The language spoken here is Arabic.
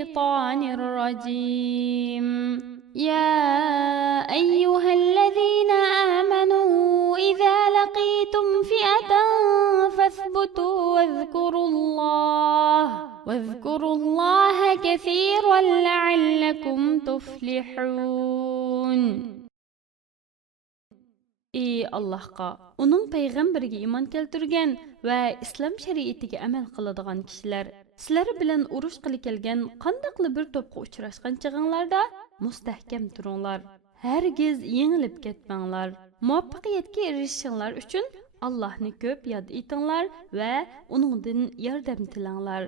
الشيطان الرجيم يا أيها الذين آمنوا إذا لقيتم فئة فاثبتوا واذكروا الله كثيرا لعلكم تفلحون. Ey Allahqa, onun peygamberiga iymon keltirgan va islom shariatiga amal qiladigan kishilar, sizlar bilan urush qilib kelgan qandaqli bir to'pga uchrashgan chig'inglarda mustahkam turinglar. Hargiz yengilib ketmanglar. Muvaffaqiyatga erishishinglar uchun Allohni ko'p yod etinglar va uningdan yordam tilanglar.